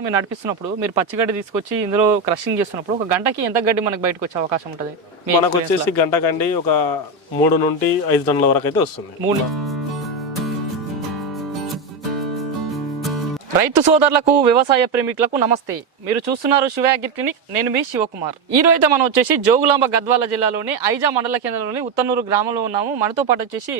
మీరు నడిపిస్తున్నప్పుడు మీరు పచ్చిగడ్డి తీసుకొచ్చి ఇందులో క్రషింగ్ చేస్తున్నప్పుడు ఒక గంటకి ఎంత గడ్డి మనకు బయటకు వచ్చే అవకాశం ఉంటుంది? మనకు వచ్చేసి గంట కండి ఒక మూడు నుండి ఐదు టన్నుల వరకు అయితే వస్తుంది. మూడు రైతు సోదరులకు వ్యవసాయ ప్రేమికులకు నమస్తే. మీరు చూస్తున్నారు శివ క్లినిక్. నేను మీ శివకుమార్. ఈ రోజు అయితే మనం వచ్చేసి జోగులాంబ గద్వాల జిల్లాలోని ఐజా మండల కేంద్రంలోని ఉత్తనూరు గ్రామంలో ఉన్నాము. మనతో పాటు వచ్చేసి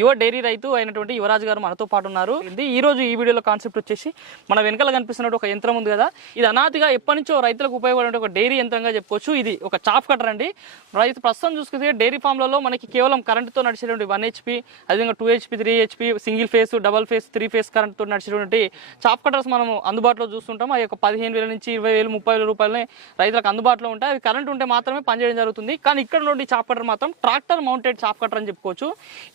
యువ డైరీ రైతు అయినటువంటి యువరాజు గారు మనతో పాటు ఉన్నారు. ఇది ఈ రోజు ఈ వీడియోలో కాన్సెప్ట్ వచ్చేసి మన వెనకాల కనిపిస్తున్నట్టు ఒక యంత్రం ఉంది కదా. ఇది అనాదిగా ఎప్పటి నుంచో రైతులకు ఉపయోగపడే ఒక డైరీ యంత్రంగా చెప్పుకోవచ్చు. ఇది ఒక చాప్ కట్టర్ అండి. రైతు ప్రస్తుతం చూసుకుంటే డైరీ ఫామ్లలో మనకి కేవలం కరెంటుతో నడిచేటువంటి వన్ హెచ్పి అదేవిధంగా two HP three HP single phase double phase three phase కరెంట్తో నడిచేటువంటి చాప్ కట్టర్స్ మనం అందుబాటులో చూస్తుంటాం. ఆ యొక్క పదిహేను వేల నుంచి ఇరవై వేలు ముప్పై వేల రూపాయలనే రైతులకు అందుబాటులో ఉంటాయి. అవి కరెంట్ ఉంటే మాత్రమే పనిచేయడం జరుగుతుంది. కానీ ఇక్కడ నుండి చాప్ కట్టర్ మాత్రం ట్రాక్టర్ మౌంటెడ్ చాప్ కట్టర్ అని చెప్పుకోవచ్చు.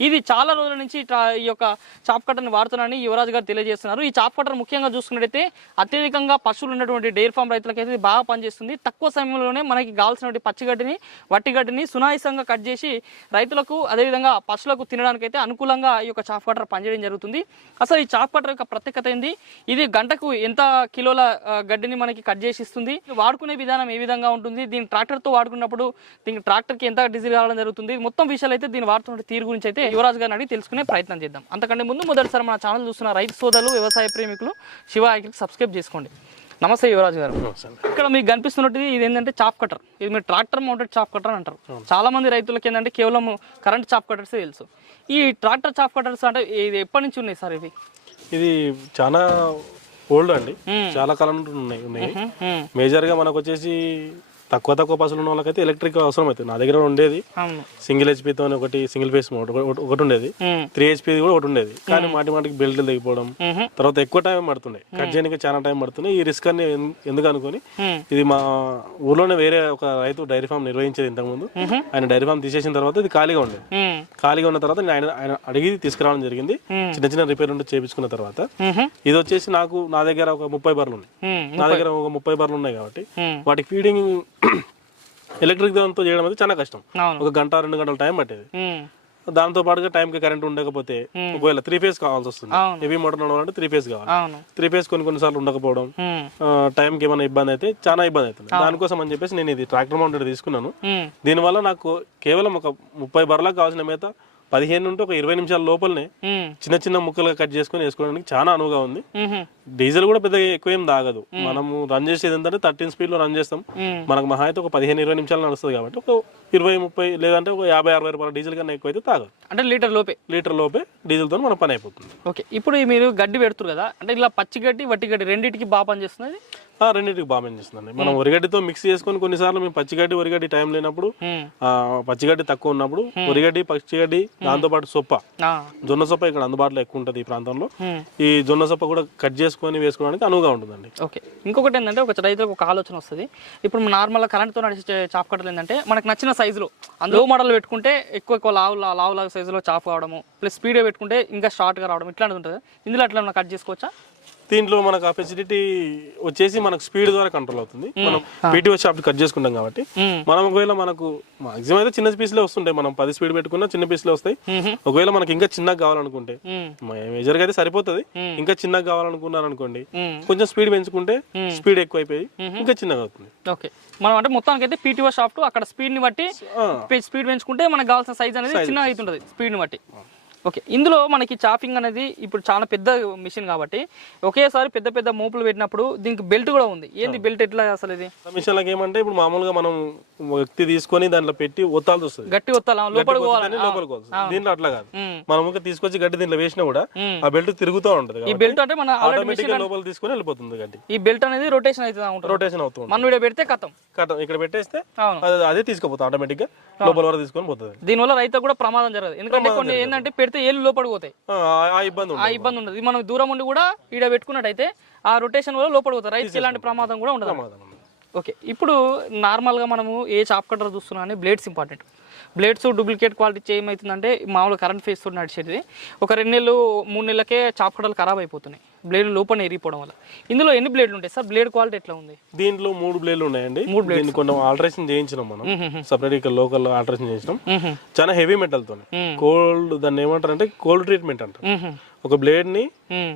ఇది చాలా రోజుల నుంచి ఈ యొక్క చాప్ కట్టర్ని వాడుతున్నారని యువరాజు గారు తెలియజేస్తున్నారు. ఈ చాప్ కట్టర్ ముఖ్యంగా చూసుకున్నట్టయితే అత్యధికంగా పశువులు ఉన్నటువంటి డైరీ ఫామ్ రైతులకైతే బాగా పనిచేస్తుంది. తక్కువ సమయంలోనే మనకి కావాల్సినటువంటి పచ్చిగడ్డిని వట్టిగడ్డిని సునాయసంగా కట్ చేసి రైతులకు అదేవిధంగా పశువులకు తినడానికైతే అనుకూలంగా ఈ యొక్క చాప్ కట్టర్ పనిచేయడం జరుగుతుంది. అసలు ఈ చాప్ కట్టర్ యొక్క ప్రత్యేకత ఏంది? ఇది గంటకు ఎంత కిలోల గడ్డిని మనకి కట్ చేసి ఇస్తుంది? వాడుకునే విధానం ఏ విధంగా ఉంటుంది? దీని ట్రాక్టర్తో వాడుకున్నప్పుడు దీనికి ట్రాక్టర్కి ఎంత డీజిల్ కావడం జరుగుతుంది? మొత్తం విషయాలు అయితే దీన్ని వాడుతున్న తీరు గురించి అయితే యువరాజు గారిని అడిగి తెలుసుకునే ప్రయత్నం చేద్దాం. అంతకంటే ముందు మొదటిసారి మన ఛానల్ చూస్తున్న రైతు సోదరులు వ్యవసాయ ప్రేమికులు శివ ఐకికి సబ్స్క్రైబ్ చేసుకోండి. నమస్తే యువరాజు గారు. ఇక్కడ మీకు కనిపిస్తున్నట్టు ఇది ఏంటంటే చాప్ కటర్ ఇది మీరు ట్రాక్టర్ మౌంటెడ్ చాప్ కటర్ అని అంటారు. చాలా మంది రైతులకి ఏంటంటే కేవలం కరెంట్ చాప్ కటర్స్ తెలుసు. ఈ ట్రాక్టర్ చాప్ కటర్స్ అంటే ఇది ఎప్పటి నుంచి ఉన్నాయి సార్ ఇవి? ఇది చాలా ఓల్డ్ అండి. చాలా కాలం నుండి ఉన్నాయి ఉన్నాయి. మేజర్గా మనకు వచ్చేసి తక్కువ తక్కువ పసులు ఉన్న వాళ్ళకైతే ఎలక్ట్రిక్ అవసరం అవుతుంది నా దగ్గర ఉండేది సింగిల్ హెచ్పితో ఒకటి సింగిల్ ఫేస్ ఒకటి ఉండేది. త్రీ హెచ్పి కూడా ఒకటి ఉండేది కానీ మాటి మాటికి బెల్ట్ తెగిపోవడం మ్మ్. తర్వాత ఎక్కువ టైం పడుతుండే కట్ చేయడానికి చాలా టైం పడుతుంది ఈ రిస్క్ అన్ని ఎన్- ఎందుకు అనుకొని. ఇది మా ఊర్లోనే వేరే ఒక రైతు డైరీ ఫామ్ నిర్వహించేది ఇంతకుముందు ఆయన డైరీ ఫామ్ తీసేసిన తర్వాత ఇది ఖాళీగా ఉండేది. ఖాళీగా ఉన్న తర్వాత ఆయన ఆయన అడిగి తీసుకురావడం జరిగింది. చిన్న చిన్న రిపేర్ ఉంటే చేపించుకున్న తర్వాత. ఇది వచ్చేసి నాకు నా దగ్గర ఒక ముప్పై బర్రెలు ఉన్నాయి. నా దగ్గర ఒక ముప్పై బర్రెలు ఉన్నాయి కాబట్టి. వాటికి ఫీడింగ్ ఎలక్ట్రిక్ దాంతో చేయడం అనేది చాలా కష్టం. ఒక గంట రెండు గంటల టైం పట్టేది. దాంతో పాటుగా టైంకి కరెంట్ ఉండకపోతే ఒకవేళ త్రీ ఫేస్ కావాల్సి వస్తుంది. హెవీ మోటార్ నడవాలంటే త్రీ ఫేస్ కావాలి. త్రీ ఫేస్ కొన్ని కొన్నిసార్లు ఉండకపోవడం. ఆ, టైంకి ఏమైనా ఇబ్బంది అయితే చాలా ఇబ్బంది అవుతుంది. దానికోసం అని చెప్పేసి నేను ఇది ట్రాక్టర్ మౌంటెడ్ తీసుకున్నాను. దీనివల్ల నాకు కేవలం ఒక ముప్పై బర్రెలకు కావాల్సిన మేత పదిహేను నుండి ఒక ఇరవై నిమిషాల లోపలనే. చిన్న చిన్న ముక్కలుగా కట్ చేసుకొని వేసుకోవడానికి చాలా అనువుగా ఉంది. డీజిల్ కూడా పెద్దగా ఎక్కువ ఏం తాగదు. మనము రన్ చేసేది ఏంటంటే థర్టీన్ స్పీడ్లో రన్ చేస్తాం. మనకు మహా అయితే ఒక పదిహేను ఇరవై నిమిషాలు నడుస్తుంది కాబట్టి ఒక ఇరవై ముప్పై లేదంటే ఒక యాభై అరవై రూపాయల డీజిల్ కన్నా ఎక్కువ అయితే తాగదు. అంటే లీటర్ లోపే? లీటర్ లోపే డీజిల్తో మన పని అయిపోతుంది. ఓకే. ఇప్పుడు మీరు గడ్డి పెడుతురు కదా అంటే ఇలా పచ్చి గడ్డి వట్టి గడ్డి రెండింటికి బాగా పనిచేస్తుంది రెండింటికి బాగా పనిచేస్తుందండి మనం వరిగడ్డితో మిక్స్ చేసుకొని కొన్నిసార్లు మేము పచ్చిగడ్డి వరిగడ్డి టైం లేనప్పుడు పచ్చిగడ్డి తక్కువ ఉన్నప్పుడు వరిగడ్డి పచ్చిగడ్డి దాంతో పాటు సొప్ప. జొన్న సొప్ప ఇక్కడ అందుబాటులో ఎక్కువ ఉంటుంది ఈ ప్రాంతంలో. ఈ జొన్న సొప్ప కూడా కట్ చేసుకొని వేసుకోవడానికి అనువుగా ఉంటుందండి. ఓకే. ఇంకొకటి ఏంటంటే ఒక రైతులకు ఒక ఆలోచన వస్తుంది. ఇప్పుడు నార్మల్గా కరెంట్తో నడిచే చాప్ కట్టలు ఏంటంటే మనకు నచ్చిన సైజులో అందులో మోడల్ పెట్టుకుంటే ఎక్కువ ఎక్కువ లావు లావు లావు సైజులో చాప్ కావడము ప్లస్ స్పీడ్ పెట్టుకుంటే ఇంకా షార్ట్గా రావడం ఇట్లాంటిది ఉంటుంది? ఇందులో అట్లా కట్ చేసుకోవచ్చా? దీంట్లో మనకు ఆ ఫెసిలిటీ వచ్చేసి మనకు స్పీడ్ ద్వారా కంట్రోల్ అవుతుంది. మనం పీటీఓ షాప్ కట్ చేసుకుంటాం కాబట్టి. మనం ఒకవేళ మనకు మాక్సిమం అయితే చిన్న పీస్లే వస్తుంటాయి. మనం పది స్పీడ్ పెట్టుకున్నా చిన్న పీస్లే వస్తాయి. మ్మ్. ఒకవేళ మనకి ఇంకా చిన్నగా కావాలనుకుంటే. మేజర్గా అయితే సరిపోతుంది. ఇంకా చిన్నగా కావాలనుకున్నారు అనుకోండి. కొంచెం స్పీడ్ పెంచుకుంటే స్పీడ్ ఎక్కువ అయిపోయి ఇంకా చిన్నగా అవుతుంది. ఓకే. మనం అంటే మొత్తానికి అయితే పీటీఓ షాఫ్ట్ అక్కడ స్పీడ్ని బట్టి ఆ, స్పీడ్ పెంచుకుంటే మనకు కావాల్సిన సైజ్ అనేది చిన్నగా అవుతుంటుంది స్పీడ్ని బట్టి. ఓకే. ఇందులో మనకి చాపింగ్ అనేది ఇప్పుడు చాలా పెద్ద మిషన్ కాబట్టి ఒకేసారి పెద్ద పెద్ద మోపులు పెట్టినప్పుడు దీనికి బెల్ట్ కూడా ఉంది. ఏంది బెల్ట్ ఎట్లా అసలు ఇది? మిషన్లకు ఏమంటే ఇప్పుడు మామూలుగా మనం వ్యక్తి తీసుకొని దాంట్లో పెట్టి ఒత్తాల్సి వస్తుంది గట్టి ఒత్తాలా లోపలికి దీంట్లో అట్లా కాదు. మనం ఊరికే తీసుకొచ్చి గడ్డి దీంట్లో వేసినా కూడా. ఆ బెల్ట్ తిరుగుతూ ఉంటది ఈ బెల్ట్ అంటే మన ఆటోమేటిక్ లోపల తీసుకొని వెళ్ళిపోతుంది గడ్డి ఈ బెల్ట్ అనేది రొటేషన్ అవుతుంది ఉంటుంది? రొటేషన్ అవుతుంది మన వీడియో పెడితే కథం కట్ ఇక్కడ పెట్టేస్తే అది తీసుకుపోతుంది ఆటోమేటిక్గా లోపల వరకు తీసుకొని పోతుంది. దీనివల్ల రైతు కూడా ప్రమాదం జరగదు. ఎందుకంటే కొన్ని ఏంటంటే పెడితే ఏళ్ళు లోపలికి పోతాయి. ఆ, ఇబ్బంది ఆ ఇబ్బంది ఉండదు. మనం దూరం ఉండి కూడా ఈడ పెట్టుకున్నట్టయితే ఆ రొటేషన్ వల్ల లోపలికి పోతాయి. రైతుకి ఎలాంటి ప్రమాదం కూడా ఉండదు. ప్రమాదం ఉండదు. ఓకే. ఇప్పుడు నార్మల్గా మనము ఏ చాప్ కట్టర్ చూస్తున్నా కానీ blades important. Blades duplicate quality ఏమవుతుందంటే మామూలు కరెంట్ ఫేస్ తోటి నడిచేది. ఒక రెండు నెలలు మూడు నెలలకే చాప్ కట్టలు ఖరాబ్ అయిపోతున్నాయి. బ్లేడ్ లోపల ఎరిగిపోవడం వల్ల. ఇందులో ఎన్ని బ్లేడ్లు ఉంటాయి సార్? బ్లేడ్ క్వాలిటీ ఎట్లా ఉంది? దీంట్లో మూడు బ్లేడ్లు ఉన్నాయండి. దీన్ని కొంచెం ఆల్టరేషన్ చేయించినాం మనం. సపరేట్ ఇక్కడ లోకల్ ఆల్టరేషన్ చేయించినాం. చాలా హెవీ మెటల్తో కోల్డ్ దాన్ని ఏమంటారు అంటే కోల్డ్ ట్రీట్మెంట్ అంటారు. ఒక బ్లేడ్ని.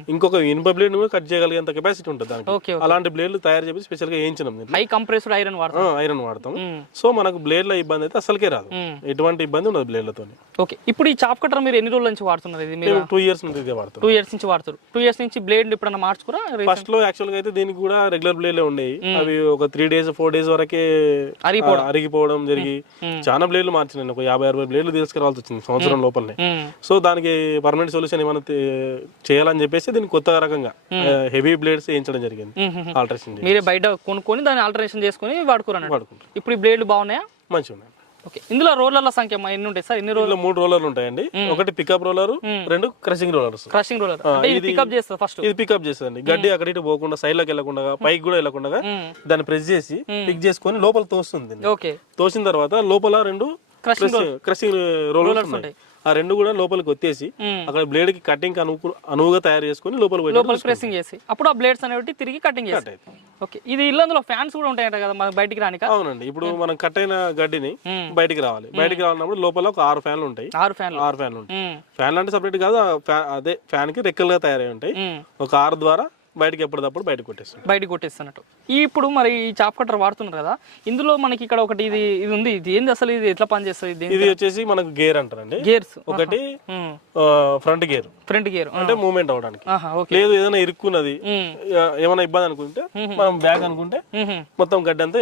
ఇంకొక ఇనుప బ్లేడ్ కూడా కట్ చేయగలిగేంత కెపాసిటీ ఉంటుంది దానికి. అలాంటి బ్లేడ్లు తయారు చేసి స్పెషల్గా వేయించినాం హై కంప్రెస్డ్ ఐరన్ వాడతాం. ఐరన్ వాడతాం. ఉమ్. సో మనకు బ్లేడ్ల ఇబ్బంది అయితే అసలుకే రాదు. ఉమ్. ఎటువంటి ఇబ్బంది ఉండదు బ్లేడ్లతో ఓకే ఇప్పుడు ఈ చాప్ కట్టర్ మీరు ఎన్ని రోజుల నుంచి వాడుతున్నారు ఇది మీరు? టూ ఇయర్స్ నుండి ఇదే వాడతాం టూ ఇయర్స్ నుంచి వాడుతారు. టూ ఇయర్స్ నుంచి బ్లేడ్ ఎప్పుడన్నా మార్చుకురా? ఫస్ట్లో యాక్చువల్గా అయితే దీనికి కూడా రెగ్యులర్ బ్లేడ్లే ఉండేవి. అవి ఒక త్రీ డేస్ ఫోర్ డేస్ వరకే అరిగిపోవడం. అరిగిపోవడం జరిగి చాలా బ్లేడ్లు మార్చినాను ఒక యాభై అరవై బ్లేడ్లు తీసుకురావాల్సి వచ్చింది సంవత్సరం లోపలనే. సో దానికి పర్మనెంట్ సొల్యూషన్ ఏమైనా తే- చేయాలని చెప్పేసి దీనికి కొత్త రకంగా హెవీ బ్లేడ్స్ వేయించడం జరిగింది. ఆల్ట్రేషన్ మీరే బయట కొనుక్కొని దాన్ని ఆల్టరేషన్ చేసుకొని వాడుకోరన్నట్టు వాడుకుంటాం ఇప్పుడు ఈ బ్లేడ్లు బాగున్నాయా? మంచిగా ఉన్నాయి. ఓకే. ఇందులో రోలర్ల సంఖ్య ఎన్ని ఉంటాయి సార్? ఎన్ని రోజులు మూడు రోలర్లు ఉంటాయండి. ఒకటి పికప్ రోలర్ రెండు క్రషింగ్ రోలర్స్ క్రషింగ్ రోలర్. ఇది పికప్ చేస్తుంది ఫస్ట్ ఇది పికప్ చేస్తుందండి. గడ్డి అక్కడ ఇటు పోకుండా సైడ్లోకి వెళ్ళకుండా పైకి కూడా వెళ్ళకుండా దాన్ని ప్రెస్ చేసి పిక్ చేసుకొని లోపల తోస్తుంది దీన్ని. ఓకే. తోసిన తర్వాత లోపల రెండు క్రషింగ్ రోలర్స్ ఉంటాయి. ఆ రెండు కూడా లోపలికి వచ్చేసి. అక్కడ బ్లేడ్కి కటింగ్ అనువుగా తయారు చేసుకొని లోపల ప్రెసింగ్ చేసి. అప్పుడు ఆ బ్లేడ్స్ అనేవి తిరిగి కటింగ్ చేసి. ఓకే. ఇది ఇల్లందులో ఫ్యాన్స్ కూడా ఉంటాయంట కదా మన బయటికి రానిక? అవునండి. ఇప్పుడు మనం కట్ అయిన గడ్డిని. బయటికి రావాలి. బయటికి రావాలన్నప్పుడు లోపల ఒక ఆరు ఫ్యాన్లు ఉంటాయి. ఆరు ఫ్యాన్లు ఆరు ఫ్యాన్లు ఉంటాయి. ఫ్యాన్లు అంటే సపరేట్ కాదు అదే ఫ్యాన్కి రెక్కలుగా తయారై ఉంటాయి. ఒక ఆరు ద్వారా బయటకి ఎప్పటికప్పుడు బయటకు కొట్టేస్తాం బయటికి కొట్టేస్తున్నట్టు. ఈ ఇప్పుడు మరి ఈ చాప్ కట్టర్ వాడుతున్నారు కదా ఇందులో మనకి ఇక్కడ ఒకటి ఇది ఇది ఉంది. ఇది ఏంది అసలు? ఇది ఎట్లా పనిచేస్తుంది ఇది ఇది వచ్చేసి మనకు గేర్ అంటారండి. గేర్స్. ఒకటి ఫ్రంట్ గేర్. ఫ్రంట్ గేర్ అంటే మూవ్మెంట్ అవడానికి లేదు ఏదైనా ఇరుక్కున్నది ఏమైనా ఇబ్బంది అనుకుంటే మనం బ్యాగ్ అనుకుంటే మొత్తం గడ్డి అంతా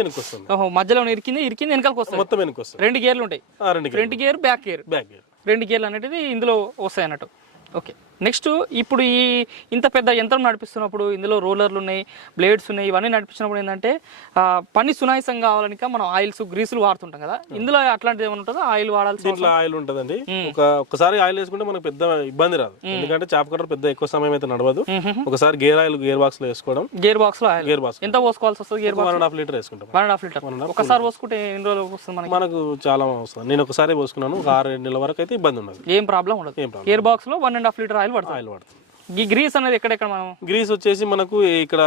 ఓహో మధ్యలో ఇరికింది? ఇరికింది వెనకాలకు వస్తుంది. మొత్తం వెనక్కి వస్తుంది. రెండు గేర్లు ఉంటాయి. ఆ, రెండు front gear back gear. Back gear. రెండు గేర్లు అనేటివి ఇందులో వస్తాయి అన్నట్టు. ఓకే. నెక్స్ట్ ఇప్పుడు ఈ ఇంత పెద్ద యంత్రం నడిపిస్తున్నప్పుడు ఇందులో రోలర్లు ఉన్నాయి బ్లేడ్స్ ఉన్నాయి ఇవన్నీ నడిపించినప్పుడు ఏంటంటే పని సునాయసం కావాలని మనం ఆయిల్స్ గ్రీసులు వాడుతుంటాం కదా. ఇందులో అట్లాంటిది ఏమైనా ఉంటుందో? ఆయిల్ వాడాల్సి దీంట్లో ఆయిల్ ఉంటదండి. ఒక ఒకసారి ఆయిల్ వేసుకుంటే మనకు పెద్ద ఇబ్బంది రాదు. ఎందుకంటే చాప కట్టర్ పెద్ద ఎక్కువ సమయం అయితే నడవదు. ఒకసారి గేర్ ఆయిల్ గేర్ బాక్స్లో వేసుకోవడం. గేర్ బాక్స్లో గేర్ బాక్స్ ఎంత పోసుకోవాల్సి వస్తుంది gear one and half litre వేసుకుంటాం. One and half litre. ఒకసారి పోసుకుంటే ఎన్ని రోజులు వస్తుంది మనకి? మనకు చాలా వస్తుంది నేను ఒకసారి పోసుకున్నాను. ఒక ఆరు నెలల వరకు అయితే ఇబ్బంది ఉండదు. ఏం ప్రాబ్లం ఉండదు. గేర్ బాక్స్లో one and half litre oil పడుతుంది. ఆయిల్ వాడుతుంది ఈ గ్రీస్ అనేది ఎక్కడెక్కడ మనం? గ్రీస్ వచ్చేసి మనకు ఇక్కడ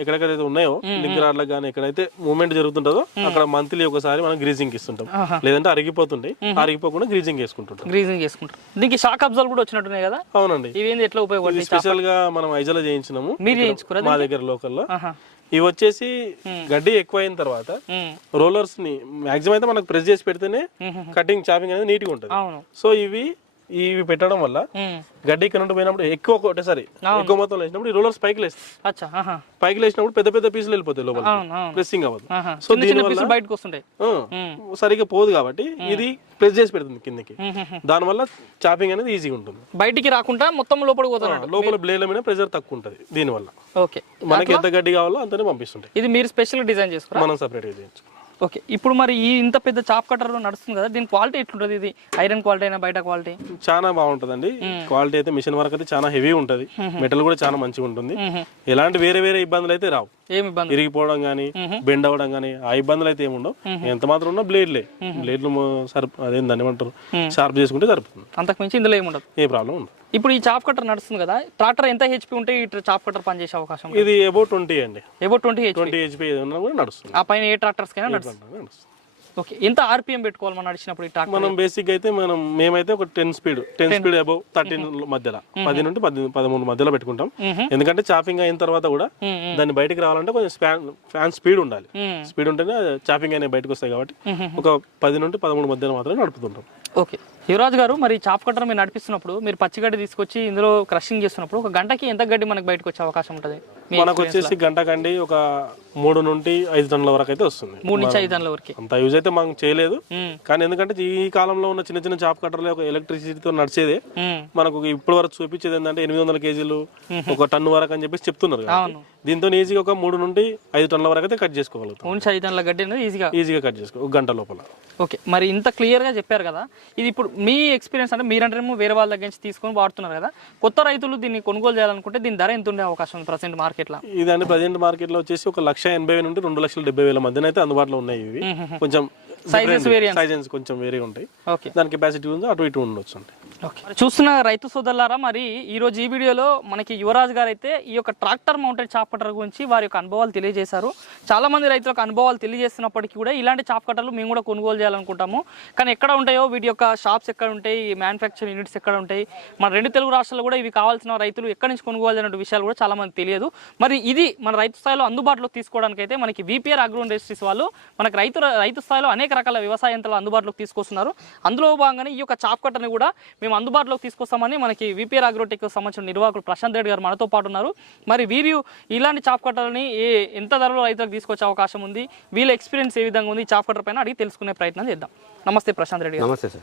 ఎక్కడెక్కడైతే ఉన్నాయో లింక్ రాడ్లకు కానీ ఎక్కడైతే మూవ్మెంట్ జరుగుతుంటుందో అక్కడ మంత్లీ ఒకసారి మనం గ్రీజింగ్ ఇస్తుంటాం. లేదంటే అరిగిపోతుంటాయి. అరిగిపోకుండా గ్రీజింగ్ చేసుకుంటుంటాం. గ్రీజింగ్ చేసుకుంటారు దీనికి షాక్ అబ్జర్వ్ కూడా వచ్చినట్టున్నాయి కదా? అవునండి. ఇవేంది ఎట్లా ఉపయోగపడుతుంది స్పెషల్గా మనం ఐజలో చేయించినాము. మీరు చేయించుకురా మా దగ్గర లోకల్లో. ఇవి వచ్చేసి గడ్డి ఎక్కువ అయిన తర్వాత. రోలర్స్ని మాక్సిమం అయితే మనకు ప్రెస్ చేసి పెడితేనే కటింగ్ చాపింగ్ అనేది నీట్గా ఉంటుంది సో ఇవి ఇవి పెట్టడం వల్ల. గడ్డి ఇక్కడ నుండి పోయినప్పుడు ఎక్కువ ఒకటేసారి ఎక్కువ మొత్తం లేచినప్పుడు ఈ రోలర్స్ పైకి లేస్తాయి పైకి లేచినప్పుడు పెద్ద పెద్ద పీసులు వెళ్ళిపోతాయి లోపల ప్రెస్సింగ్ అవ్వదు. సో దీనివల్ల బయటకు వస్తుంటాయి. సరిగ్గా పోదు కాబట్టి ఇది ప్రెస్ చేసి పెడుతుంది కిందకి. దానివల్ల చాపింగ్ అనేది ఈజీగా ఉంటుంది. బయటికి రాకుండా మొత్తం లోపలికి పోతున్నారు లోపల బ్లేడ్ల మీద ప్రెజర్ తక్కువ ఉంటుంది దీనివల్ల. ఓకే. మనకి ఎంత గడ్డి కావాలో అంతనే పంపిస్తుంటాయి. ఇది మీరు స్పెషల్ డిజైన్ చేసుకురా? మనం సపరేట్గా చేయించుకోవాలి ఓకే. ఇప్పుడు మరి ఈ ఇంత పెద్ద చాప్ కట్టర్ నడుస్తుంది కదా దీని క్వాలిటీ ఎట్లుంటుంది ఇది? ఐరన్ క్వాలిటీ అయినా బయట క్వాలిటీ? చాలా బాగుంటుందండి. క్వాలిటీ అయితే మిషన్ వర్క్ అయితే చాలా హెవీ ఉంటుంది. మెటల్ కూడా చాలా మంచిగా ఉంటుంది. ఎలాంటి వేరే వేరే ఇబ్బందులు అయితే రావు. ఏమి ఇబ్బంది ఇరిగిపోవడం కానీ బెండ్ అవ్వడం కానీ ఆ ఇబ్బందులు అయితే ఏముండవు ఎంత మాత్రం ఉన్నా బ్లేడ్లే. బ్లేడ్లు సర్ప్ అదేం దాన్ని ఏమంటారు? షార్ప్ చేసుకుంటే సరిపోతుంది. అంతకు మించి ఇందులో ఏమి ఉండదు. ఏ ప్రాబ్లం ఉండదు. ఇప్పుడు ఈ చాప్ కట్టర్ నడుస్తుంది కదా ట్రాక్టర్ ఎంత హెచ్పి ఉంటే ఈ చాప్ కట్టర్ పనిచేసే అవకాశం ఇది అబౌట్ ట్వంటీ అండి. ఏవో ట్వంటీ ట్వంటీ హెచ్పి కూడా నడుస్తుంది. ఆ పైన ఏ ట్రాక్టర్స్ కైనా నడుస్తుంది. ఓకే ఎంత ఆర్పిఎం పెట్టుకోవాలి మనం నడిచినప్పుడు ఈ ట్రాక్టర్ మనం బేసిక్ అయితే మనం మేమైతే ఒక ten speed ten speed above thirteen మధ్యలో. పది నుండి పది పదమూడు మధ్యలో పెట్టుకుంటాం. ఎందుకంటే చాపింగ్ అయిన తర్వాత కూడా దాన్ని బయటికి రావాలంటే కొంచెం ఫ్యాన్ ఫ్యాన్ స్పీడ్ ఉండాలి. స్పీడ్ ఉంటేనే చాపింగ్ అనేవి బయటకు వస్తాయి కాబట్టి ఒక పది నుండి పదమూడు మధ్యలో మాత్రమే నడుపుతుంటాం. ఓకే. యువరాజ్ గారు మరి చాప్ కట్టర్ మీరు నడిపిస్తున్నప్పుడు మీరు పచ్చిగడ్డి తీసుకొచ్చి ఇందులో క్రషింగ్ చేస్తున్నప్పుడు ఒక గంటకి ఎంత గడ్డి మనకి బయటకు వచ్చే అవకాశం ఉంటుంది? మనకు వచ్చేసి గంట కండి ఒక మూడు నుండి ఐదు టన్నుల వరకు అయితే వస్తుంది. మూడు నుంచి ఐదు గంటల వరకు. అంత యూజ్ అయితే మనం చేయలేదు. కానీ ఎందుకంటే ఈ కాలంలో ఉన్న చిన్న చిన్న చాప్ కట్టర్లు ఒక ఎలక్ట్రిసిటీతో నడిచేదే. మనకు ఇప్పటి వరకు చూపించేది ఏంటంటే ఎనిమిది వందల కేజీలు ఒక టన్ను వరకు అని చెప్పేసి చెప్తున్నారు దీంతో ఈజీగా ఒక మూడు నుండి ఐదు టన్నుల వరకు అయితే కట్ చేసుకోగలుగుతాం. నుంచి ఐదు గంటల గడ్డి ఈజీగా ఈజీగా కట్ చేసుకో ఒక గంట లోపల. ఓకే. మరి ఇంత క్లియర్గా చెప్పారు కదా. ఇది ఇప్పుడు మీ ఎక్స్పీరియన్స్ అంటే మీరంటేమో వేరే వాళ్ళ దగ్గర నుంచి తీసుకొని వాడుతున్నారు కదా. కొత్త రైతులు దీన్ని కొనుగోలు చేయాలనుకుంటే దీని ధర ఎంత ఉండే అవకాశం ఉంది ప్రజెంట్ మార్కెట్లో ఇదండి ప్రజెంట్ మార్కెట్లో వచ్చేసి ఒక లక్ష ఎనభై నుండి రెండు లక్షల డెబ్బై వేల మధ్యన అయితే అందుబాటులో ఉన్నాయి ఇవి. కొంచెం. సైజెస్ కొంచెం వేరే ఉంటాయి. దాని కెపాసిటీ ఉంది అటు ఇటు ఉండొచ్చు మరి చూస్తున్న రైతు సోదరులారా మరి ఈరోజు ఈ వీడియోలో మనకి యువరాజ్ గారు అయితే ఈ యొక్క ట్రాక్టర్ మౌంటెడ్ చాప్ కట్టర్ గురించి వారి యొక్క అనుభవాలు తెలియజేశారు. చాలా మంది రైతులకు అనుభవాలు తెలియజేస్తున్నప్పటికీ కూడా ఇలాంటి చాప్ కట్టర్లు మేము కూడా కొనుగోలు చేయాలనుకుంటాము. కానీ ఎక్కడ ఉంటాయో వీటి యొక్క షాప్స్ ఎక్కడ ఉంటాయి మ్యానుఫ్యాక్చరింగ్ యూనిట్స్ ఎక్కడ ఉంటాయి మన రెండు తెలుగు రాష్ట్రాల్లో కూడా ఇవి కావాల్సిన రైతులు ఎక్కడి నుంచి కొనుగోలు చేయాలంటే విషయాలు కూడా చాలా మంది తెలియదు. మరి ఇది మన రైతు స్థాయిలో అందుబాటులో తీసుకోవడానికి అయితే మనకి విపిఆర్ అగ్రో ఇండస్ట్రీస్ వాళ్ళు మనకి రైతు రైతు స్థాయిలో అనేక రకాల వ్యవసాయ యంత్రాలు అందుబాటులోకి తీసుకొస్తున్నారు. అందులో భాగంగానే ఈ యొక్క చాప్ కట్టర్ని కూడా మేము అందుబాటులోకి తీసుకొస్తామని మనకి విపిఆర్ అగ్రోటెక్ సంబంధించిన నిర్వాహకులు ప్రశాంత్ రెడ్డి గారు మనతో పాటు ఉన్నారు. మరి వీరు ఇలాంటి చాప్ కట్టర్ని ఏ ఎంత ధరలో రైతులకు తీసుకొచ్చే అవకాశం ఉంది? వీళ్ళ ఎక్స్పీరియన్స్ ఏ విధంగా ఉంది? చాప్ కట్టర్ పైన అడిగి తెలుసుకునే ప్రయత్నం చేద్దాం. నమస్తే ప్రశాంత్ రెడ్డి నమస్తే సార్.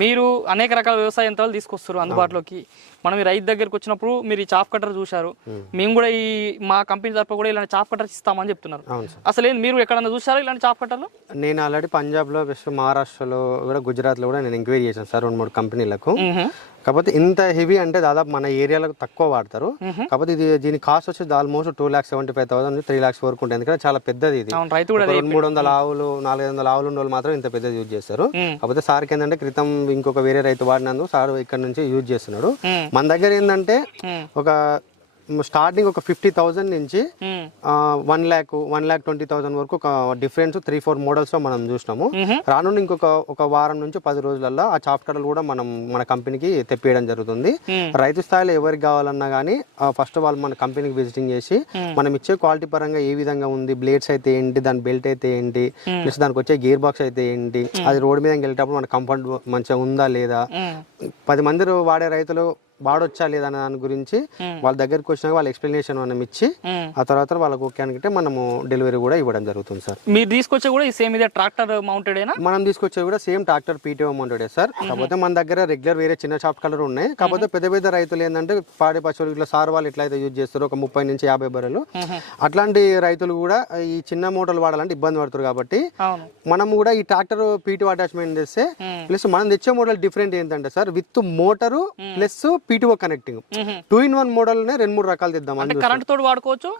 మీరు అనేక రకాల వ్యవసాయ యంత్రాలు తీసుకొస్తారు అందుబాటులోకి. మనం ఈ రైతు దగ్గరికి వచ్చినప్పుడు మీరు ఈ చాప్ కట్టర్ చూశారు. మేము. కూడా ఈ మా కంపెనీ తరపు కూడా ఇలాంటి చాప్ కట్టర్ ఇస్తామని చెప్తున్నారు. అసలు ఏంది మీరు ఎక్కడన్నా చూసారా ఇలాంటి చాప్ కట్టర్లు? నేను ఆల్రెడీ పంజాబ్లో ప్లస్ మహారాష్ట్రలో కూడా గుజరాత్లో కూడా నేను ఎంక్వైరీ చేశాను సార్ రెండు మూడు కంపెనీలకు. కాకపోతే ఇంత హెవీ అంటే దాదాపు మన ఏరియాలో తక్కువ వాడతారు. కాకపోతే ఇది దీని కాస్ట్ వచ్చి almost two lakhs seventy five thousand three lakhs వరకు ఉంటుంది. ఎందుకంటే చాలా పెద్దది ఇది. రెండు మూడు వందల ఆవులు నాలుగు వందల ఆవులు ఉన్న వాళ్ళు మాత్రం ఇంత పెద్దది యూజ్ చేస్తారు. కాకపోతే సార్కి ఏంటంటే క్రితం ఇంకొక వేరే రైతు వాడినందుకు సార్ ఇక్కడ నుంచి యూజ్ చేస్తున్నాడు. మన దగ్గర ఏంటంటే. ఒక స్టార్టింగ్ ఒక ఫిఫ్టీ థౌసండ్ నుంచి మ్మ్. One lakh one lakh twenty thousand వరకు ఒక డిఫరెన్స్ త్రీ ఫోర్ మోడల్స్లో మనం చూసినాము. రానుండి ఇంకొక ఒక వారం నుంచి పది రోజులలో ఆ చాప్టర్లు కూడా మనం మన కంపెనీకి తెప్పియడం జరుగుతుంది. మ్మ్. రైతు స్థాయిలో ఎవరికి కావాలన్నా కానీ ఫస్ట్ వాళ్ళు మన కంపెనీకి విజిటింగ్ చేసి మనం ఇచ్చే క్వాలిటీ పరంగా ఏ విధంగా ఉంది బ్లేడ్స్ అయితే ఏంటి దాని బెల్ట్ అయితే ఏంటి ప్లస్ దానికి వచ్చే గేర్ బాక్స్ అయితే ఏంటి అది రోడ్ మీద వెళ్ళేటప్పుడు మన కంఫర్ట్ మంచిగా ఉందా లేదా. పది మంది వాడే రైతులు వాడొచ్చా లేదా అనే దాని గురించి వాళ్ళ దగ్గరికి వచ్చినాక వాళ్ళ ఎక్స్ప్లెనేషన్ మనం ఇచ్చి. ఆ తర్వాత వాళ్ళకి ఓకే అనుకుంటే మనము డెలివరీ కూడా ఇవ్వడం జరుగుతుంది సార్. మీరు తీసుకొచ్చే కూడా ఈ సేమ్ ఇదే ట్రాక్టర్ మౌంటెడేనా మనం తీసుకొచ్చేవి కూడా same tractor PTO amount sir. కాకపోతే మన దగ్గర రెగ్యులర్ వేరే చిన్న షాప్ కలర్ ఉన్నాయి. కాకపోతే పెద్ద పెద్ద రైతులు ఏంటంటే పాడి పశువులు ఇట్లా సార్ వాళ్ళు ఎట్లా అయితే యూజ్ చేస్తారో. ఒక ముప్పై నుంచి యాభై బర్రెలు. అట్లాంటి రైతులు కూడా ఈ చిన్న మూటలు వాడాలంటే ఇబ్బంది పడుతారు కాబట్టి మనం కూడా ఈ ట్రాక్టర్ పీటీఓ అటాచ్మెంట్ చేస్తే ప్లస్ మనం తెచ్చే మోడల్ డిఫరెంట్ ఏంటంటే sir with motor plus PTO connecting. Two in one model నే రెండు మూడు రకాలు తెద్దాం అంటే కరెంట్ తోడు వాడుకోవచ్చు?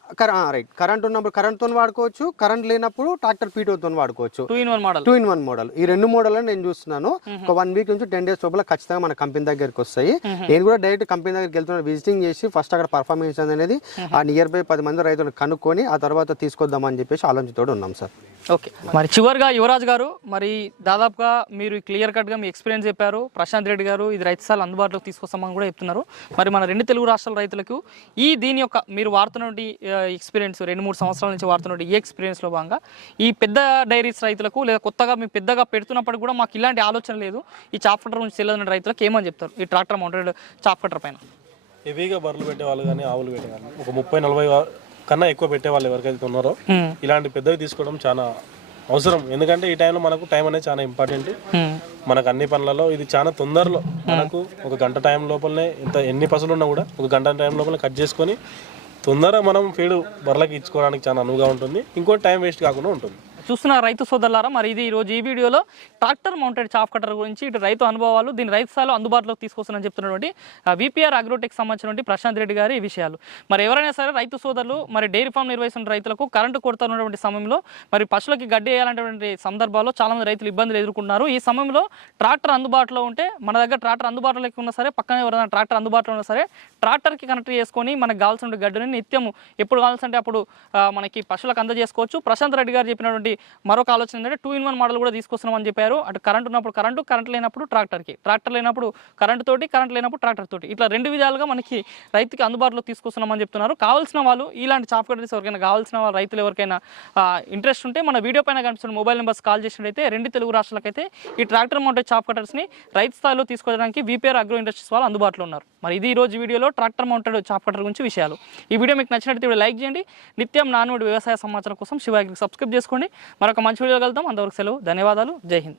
రైట్ కరెంట్ ఉన్నప్పుడు కరెంట్తో వాడుకోవచ్చు. కరెంట్ లేనప్పుడు ట్రాక్టర్ పీటీఓ తో వాడుకోవచ్చు. Two in one model two in one model ఈ రెండు మోడల్ నేను చూస్తున్నాను. ఒక వన్ వీక్ నుంచి టెన్ డేస్ లోపల ఖచ్చితంగా మన కంపెనీ దగ్గరికి వస్తాయి. నేను కూడా డైరెక్ట్ కంపెనీ దగ్గరికి వెళ్తున్నాను విజిటింగ్ చేసి ఫస్ట్ అక్కడ పర్ఫార్మెన్స్ అనేది ఆ నియర్ బై పది మంది రైతులను కనుక్కొని ఆ తర్వాత తీసుకొద్దామని చెప్పేసి ఆలోచనతో ఉన్నాం సార్. ఓకే. మరి చివరిగా యువరాజ్ గారు మరి దాదాపుగా మీరు క్లియర్ కట్గా మీ ఎక్స్పీరియన్స్ చెప్పారు. ప్రశాంత్ రెడ్డి గారు ఇది రైతు స్థాయిలో అందుబాటులోకి తీసుకొస్తామని కూడా చెప్తున్నారు. మరి మన రెండు తెలుగు రాష్ట్రాల రైతులకు ఈ దీని యొక్క మీరు వాడుతున్నటువంటి ఎక్స్పీరియన్స్ రెండు మూడు సంవత్సరాల నుంచి వాడుతున్నటువంటి ఈ ఎక్స్పీరియన్స్లో భాగంగా ఈ పెద్ద డైరీస్ రైతులకు లేదా కొత్తగా మేము పెద్దగా పెడుతున్నప్పటికి కూడా మాకు ఇలాంటి ఆలోచన లేదు. ఈ చాప్ కట్టర్ నుంచి తెలియని రైతులకు ఏమని చెప్తారు? ఈ ట్రాక్టర్ మౌంటెడ్ చాప్ కట్టర్ పైన. హెవీగా బర్రెలు పెట్టే వాళ్ళు కానీ ఆవులు పెట్టే వాళ్ళు ఒక ముప్పై నలభై కన్నా ఎక్కువ పెట్టే వాళ్ళు ఎవరికైతే ఉన్నారో. ఇలాంటి పెద్దవి తీసుకోవడం చాలా అవసరం. ఎందుకంటే ఈ టైంలో మనకు టైం అనేది చాలా ఇంపార్టెంట్ మ్మ్. మనకు అన్ని పనులలో ఇది చాలా తొందరలో మనకు ఒక గంట టైం లోపలనే ఇంత ఎన్ని పసులు ఉన్నా కూడా ఒక గంట టైం లోపల కట్ చేసుకొని తొందరగా మనం ఫీడ్ బర్రెలకి ఇచ్చుకోవడానికి చాలా అనువుగా ఉంటుంది. ఇంకో టైం వేస్ట్ కాకుండా ఉంటుంది. చూస్తున్న రైతు సోదరులారా మరి ఇది ఈరోజు ఈ వీడియోలో ట్రాక్టర్ మౌంటెడ్ చాప్ కట్టర్ గురించి ఇటు రైతు అనుభవాలు దీని రైతు స్థాయిలో అందుబాటులోకి తీసుకొస్తానని చెప్తున్నటువంటి విపిఆర్ అగ్రోటెక్ సంబంధించినటువంటి ప్రశాంత్ రెడ్డి గారి ఈ విషయాలు. మరి ఎవరైనా సరే రైతు సోదరులు మరి డైరీ ఫామ్ నిర్వహిస్తున్న రైతులకు కరెంటు కొరత ఉన్నటువంటి సమయంలో మరి పశువులకి గడ్డి వేయాలనేటువంటి సందర్భాల్లో చాలామంది రైతులు ఇబ్బందులు ఎదుర్కొన్నారు ఈ సమయంలో ట్రాక్టర్ అందుబాటులో ఉంటే మన దగ్గర ట్రాక్టర్ అందుబాటులో ఉన్నా సరే పక్కన ఎవరైనా ట్రాక్టర్ అందుబాటులో ఉన్నా సరే ట్రాక్టర్కి కనెక్ట్ చేసుకొని మనకు కావాల్సిన గడ్డిని నిత్యం ఎప్పుడు కావాల్సింటే అప్పుడు మనకి పశువులకు అందజేసుకోవచ్చు. ప్రశాంత్ రెడ్డి గారు చెప్పినటువంటి మరొక ఆలోచన ఏంటంటే టూ ఇన్ వన్ మోడల్ కూడా తీసుకొస్తున్నామని చెప్పారు. అటు కరెంట్ ఉన్నప్పుడు కరెంటు కరెంట్ లేనప్పుడు ట్రాక్టర్కి ట్రాక్టర్ లేనప్పుడు కరెంట్ తోటి కరెంట్ లేనప్పుడు ట్రాక్టర్ తోటి. ఇట్లా రెండు విధాలుగా మనకి రైతుకి అందుబాటులో తీసుకొస్తున్నామని చెప్తున్నారు. కావాల్సిన వాళ్ళు ఇలాంటి చాప్ కట్టర్స్ ఎవరికైనా కావాల్సిన వాళ్ళు రైతులు ఎవరికైనా ఇంట్రెస్ట్ ఉంటే మన వీడియో పైన కనిపిస్తున్న మొబైల్ నెంబర్స్ కాల్ చేసినట్టయితే రెండు తెలుగు రాష్ట్రాలకైతే ఈ ట్రాక్టర్ మౌంటెడ్ చాప్ కట్టర్స్ని రైతు స్థాయిలో తీసుకోవడానికి వీపీఆర్ అగ్రో ఇండస్ట్రీస్ వాళ్ళు అందుబాటులో ఉన్నారు. మరి ఇది ఈ రోజు వీడియోలో ట్రాక్టర్ మౌంటెడ్ చాప్ కట్టర్ గురించి విషయాలు. ఈ వీడియో మీకు నచ్చినట్టు లైక్ చేయండి. నిత్యం నానుడి వ్యవసాయ సమాచారం కోసం శివాగ్రికి సబ్స్క్రైబ్ చేసుకోండి. మరొక మంచి వీడియో కలుద్దాం. అంతవరకు సెలవు ధన్యవాదాలు. జై హింద్.